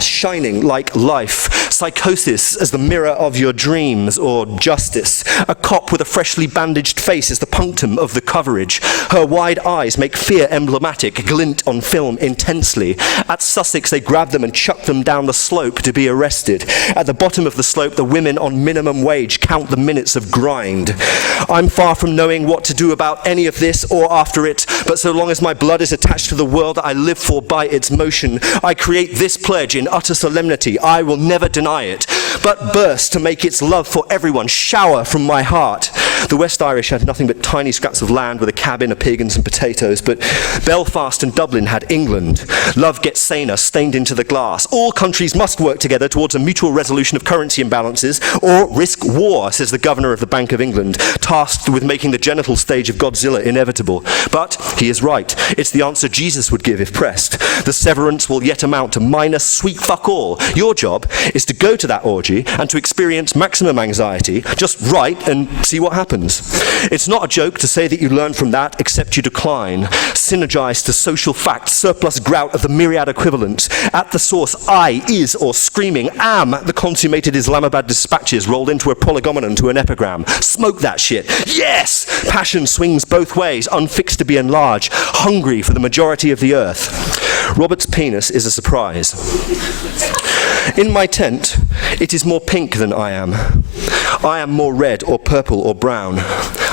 shining like life, psychosis as the mirror of your dreams, or justice. A cop with a freshly bandaged face is the punctum of the coverage. Her wide eyes make fear emblematic, glint on film intensely. At Sussex, they grab them and chuck them down the slope to be arrested. At the bottom of the slope, the women on minimum wage count the minutes of grind. I'm far from knowing what to do about any of this or after it, but so long as my blood is attached to the world I live for by its motion, I create this pledge in utter solemnity: I will never deny it, but burst to make its love for everyone shower from my heart. The West Irish had nothing but tiny scraps of land with a cabin, a pig and some potatoes, but Belfast and Dublin had England. Love gets saner, stained into the glass. All countries must work together towards a mutual resolution of currency imbalances or risk war, says the Governor of the Bank of England, tasked with making the genital stage of Godzilla inevitable. But he is right. It's the answer Jesus would give if pressed. The severance will yet amount to minus sweet fuck all. Your job is to go to that orgy and to experience maximum anxiety. Just write and see what happens. It's not a joke to say that you learn from that, except you decline. Synergize to social fact, surplus grout of the myriad equivalents. At the source, I is, or screaming, am the consummated Islamabad dispatches rolled into a prolegomenon to an epigram. Smoke that shit. Yes! Passion swings both ways, unfixed to be enlarged, hungry for the majority of the earth. Robert's penis is a surprise. In my tent, it is more pink than I am. I am more red or purple or brown.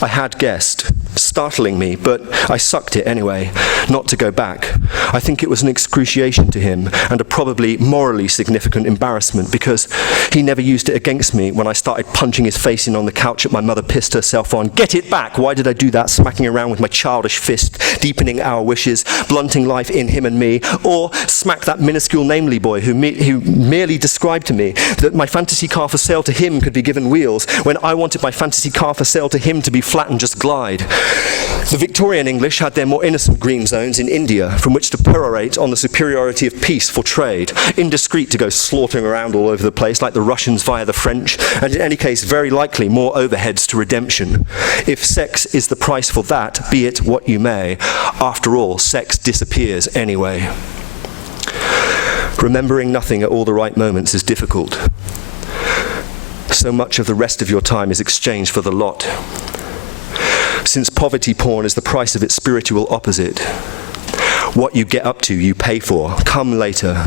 I had guessed, startling me, but I sucked it anyway, not to go back. I think it was an excruciation to him and a probably morally significant embarrassment, because he never used it against me when I started punching his face in on the couch that my mother pissed herself on. Get it back! Why did I do that? Smacking around with my childish fist, deepening our wishes, blunting life in him and me, or smack that minuscule namely boy who merely described to me that my fantasy car for sale to him could be given wheels when I wanted my fantasy car for sale to him to be flat and just glide. The Victorian English had their more innocent green zones in India from which to perorate on the superiority of peace for trade. Indiscreet to go slaughtering around all over the place like the Russians via the French, and in any case very likely more overheads to redemption. If sex is the price for that, be it what you may. After all, sex disappears anyway. Remembering nothing at all the right moments is difficult. So much of the rest of your time is exchanged for the lot. Since poverty porn is the price of its spiritual opposite. What you get up to, you pay for. Come later.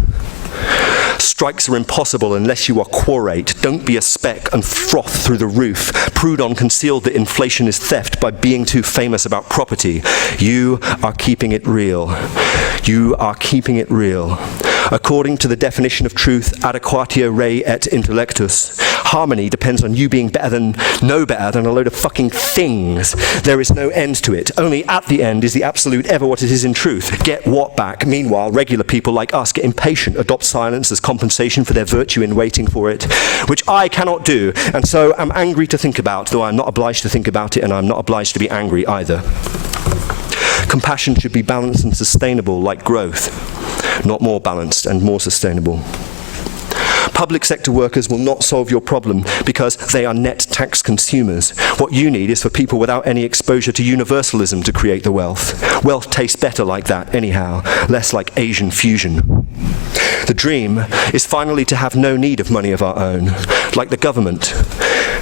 Strikes are impossible unless you are quorate. Don't be a speck and froth through the roof. Proudhon concealed that inflation is theft by being too famous about property. You are keeping it real. You are keeping it real. According to the definition of truth, adequatio rei et intellectus, harmony depends on you being better than a load of fucking things. There is no end to it. Only at the end is the absolute ever what it is in truth. Get what back? Meanwhile, regular people like us get impatient, adopt silence as compensation for their virtue in waiting for it, which I cannot do, and so am angry to think about, though I'm not obliged to think about it, and I'm not obliged to be angry either. Compassion should be balanced and sustainable like growth, not more balanced and more sustainable. Public sector workers will not solve your problem because they are net tax consumers. What you need is for people without any exposure to universalism to create the wealth. Wealth tastes better like that anyhow, less like Asian fusion. The dream is finally to have no need of money of our own, like the government.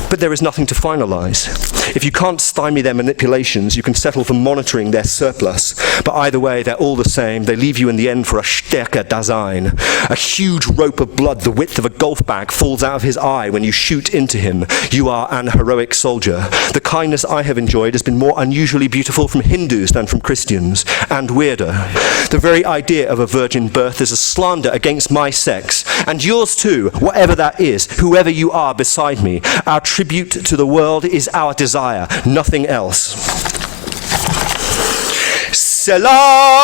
But there is nothing to finalize. If you can't stymie their manipulations, you can settle for monitoring their surplus. But either way, they're all the same. They leave you in the end for a Stärker Dasein. A huge rope of blood the width of a golf bag falls out of his eye when you shoot into him. You are an heroic soldier. The kindness I have enjoyed has been more unusually beautiful from Hindus than from Christians, and weirder. The very idea of a virgin birth is a slander against my sex, and yours too, whatever that is, whoever you are beside me. Our tribute to the world is our desire, nothing else. Selah!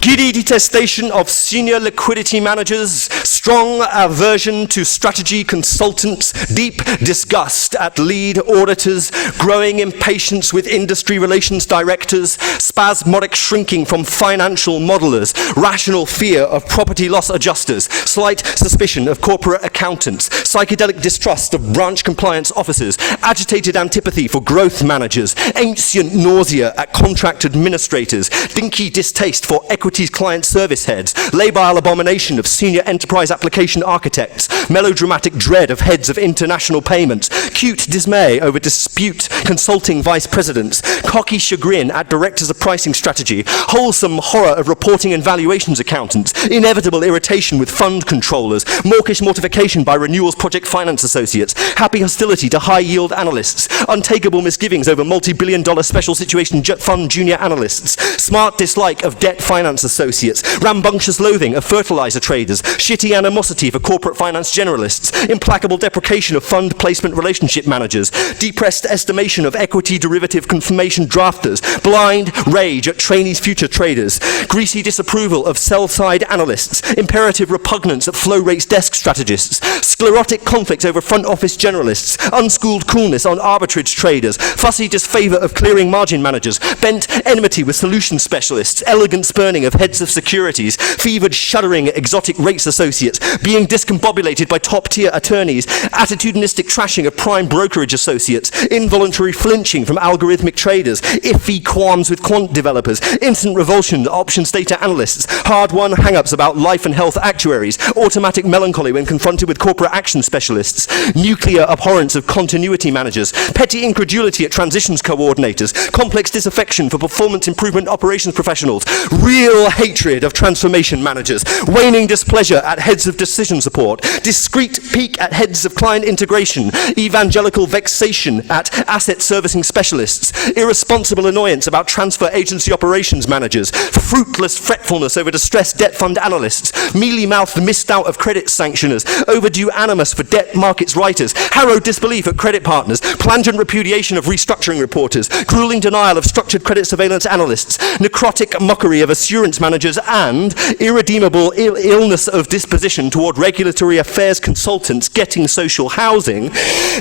Giddy detestation of senior liquidity managers, strong aversion to strategy consultants, deep disgust at lead auditors, growing impatience with industry relations directors, spasmodic shrinking from financial modelers, rational fear of property loss adjusters, slight suspicion of corporate accountants, psychedelic distrust of branch compliance officers, agitated antipathy for growth managers, ancient nausea at contract administrators, dinky distaste for equity iniquities client service heads, labile abomination of senior enterprise application architects, melodramatic dread of heads of international payments, cute dismay over dispute consulting vice presidents, cocky chagrin at directors of pricing strategy, wholesome horror of reporting and valuations accountants, inevitable irritation with fund controllers, mawkish mortification by renewals project finance associates, happy hostility to high-yield analysts, untakeable misgivings over multi-billion-dollar special situation fund junior analysts, smart dislike of debt finance associates, rambunctious loathing of fertilizer traders, shitty animosity for corporate finance generalists, implacable deprecation of fund placement relationship managers, depressed estimation of equity derivative confirmation drafters, blind rage at trainees future traders, greasy disapproval of sell-side analysts, imperative repugnance at flow rates desk strategists, sclerotic conflict over front office generalists, unschooled coolness on arbitrage traders, fussy disfavor of clearing margin managers, bent enmity with solution specialists, elegant spurning of heads of securities, fevered shuddering at exotic rates associates, being discombobulated by top-tier attorneys, attitudinistic trashing of prime brokerage associates, involuntary flinching from algorithmic traders, iffy qualms with quant developers, instant revulsion at options data analysts, hard-won hang-ups about life and health actuaries, automatic melancholy when confronted with corporate action specialists, nuclear abhorrence of continuity managers, petty incredulity at transitions coordinators, complex disaffection for performance improvement operations professionals, real hatred of transformation managers, waning displeasure at heads of decision support, discreet pique at heads of client integration, evangelical vexation at asset servicing specialists, irresponsible annoyance about transfer agency operations managers, fruitless fretfulness over distressed debt fund analysts, mealy-mouthed misdoubt of credit sanctioners, overdue animus for debt markets writers, harrowed disbelief at credit partners, plangent repudiation of restructuring reporters, grueling denial of structured credit surveillance analysts, necrotic mockery of assurance managers, and irredeemable illness of disposition toward regulatory affairs consultants getting social housing,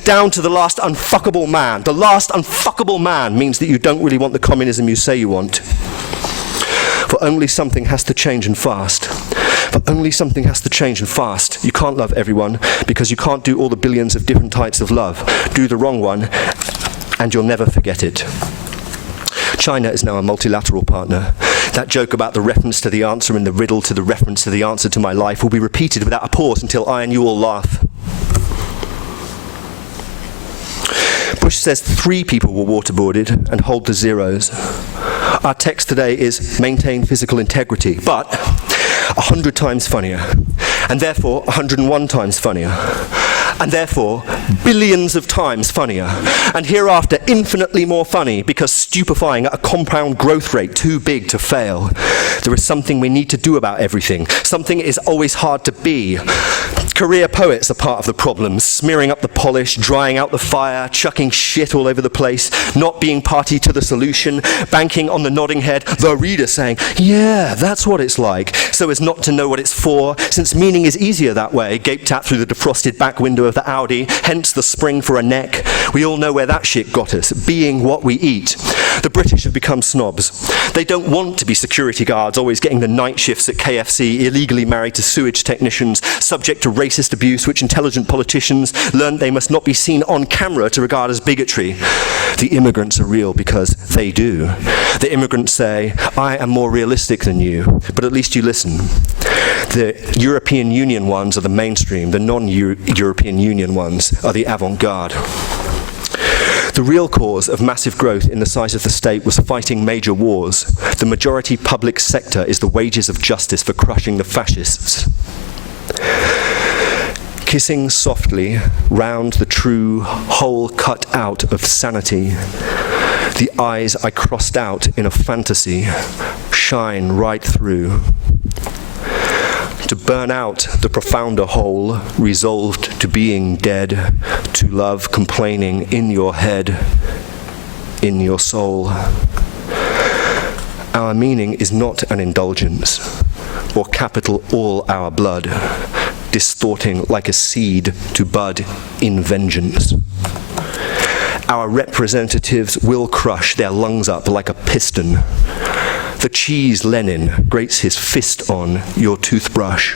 down to the last unfuckable man. The last unfuckable man means that you don't really want the communism you say you want. For only something has to change and fast. For only something has to change and fast. You can't love everyone because you can't do all the billions of different types of love. Do the wrong one and you'll never forget it. China is now a multilateral partner. That joke about the reference to the answer in the riddle to the reference to the answer to my life will be repeated without a pause until I and you all laugh. Bush says 3 people were waterboarded and hold the zeros. Our text today is maintain physical integrity, but 100 times funnier, and therefore 101 times funnier, and therefore billions of times funnier, and hereafter infinitely more funny because stupefying at a compound growth rate too big to fail. There is something we need to do about everything. Something is always hard to be. Career poets are part of the problem, smearing up the polish, drying out the fire, chucking shit all over the place, not being party to the solution, banking on the nodding head, the reader saying, yeah, that's what it's like, so as not to know what it's for, since meaning is easier that way, gaped at through the defrosted back window of the Audi, hence the spring for a neck. We all know where that shit got us, being what we eat. The British have become snobs. They don't want to be security guards, always getting the night shifts at KFC, illegally married to sewage technicians, subject to racist abuse, which intelligent politicians learned they must not be seen on camera to regard as bigotry. The immigrants are real because they do. The immigrants say, I am more realistic than you, but at least you listen. The European Union ones are the mainstream, the non-European Union ones are the avant-garde. The real cause of massive growth in the size of the state was fighting major wars. The majority public sector is the wages of justice for crushing the fascists. Kissing softly round the true hole cut out of sanity, the eyes I crossed out in a fantasy shine right through. To burn out the profounder hole, resolved to being dead, to love complaining in your head, in your soul. Our meaning is not an indulgence, or capital all our blood, distorting like a seed to bud in vengeance. Our representatives will crush their lungs up like a piston. The cheese Lenin grates his fist on your toothbrush,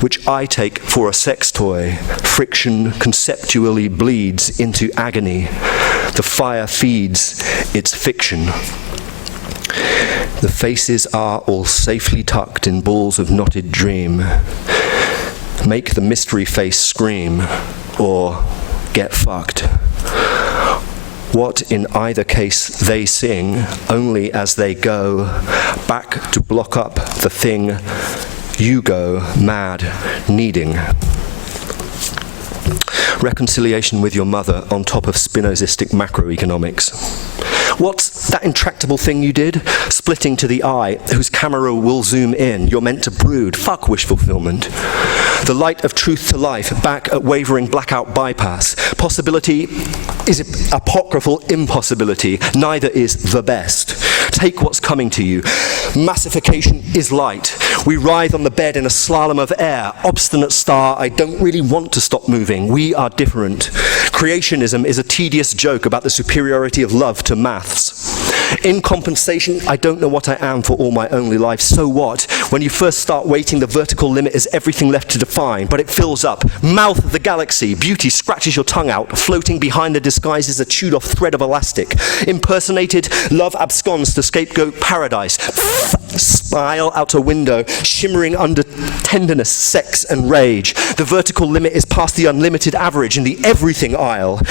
which I take for a sex toy. Friction conceptually bleeds into agony. The fire feeds its fiction. The faces are all safely tucked in balls of knotted dream. Make the mystery face scream, or get fucked. What in either case they sing, only as they go back to block up the thing you go mad needing. Reconciliation with your mother on top of Spinozistic macroeconomics. What's that intractable thing you did? Splitting to the eye, whose camera will zoom in. You're meant to brood. Fuck wish fulfillment. The light of truth to life, back at wavering blackout bypass. Possibility is apocryphal impossibility. Neither is the best. Take what's coming to you. Massification is light. We writhe on the bed in a slalom of air. Obstinate star, I don't really want to stop moving. We are different. Creationism is a tedious joke about the superiority of love to maths. In compensation, I don't know what I am for all my only life. So what? When you first start waiting, the vertical limit is everything left to define, but it fills up. Mouth the galaxy. Beauty scratches your tongue out. Floating behind the disguise is a chewed-off thread of elastic. Impersonated, love absconds to scapegoat paradise. Smile out a window, shimmering under tenderness, sex, and rage. The vertical limit is past the unlimited average in the everything aisle.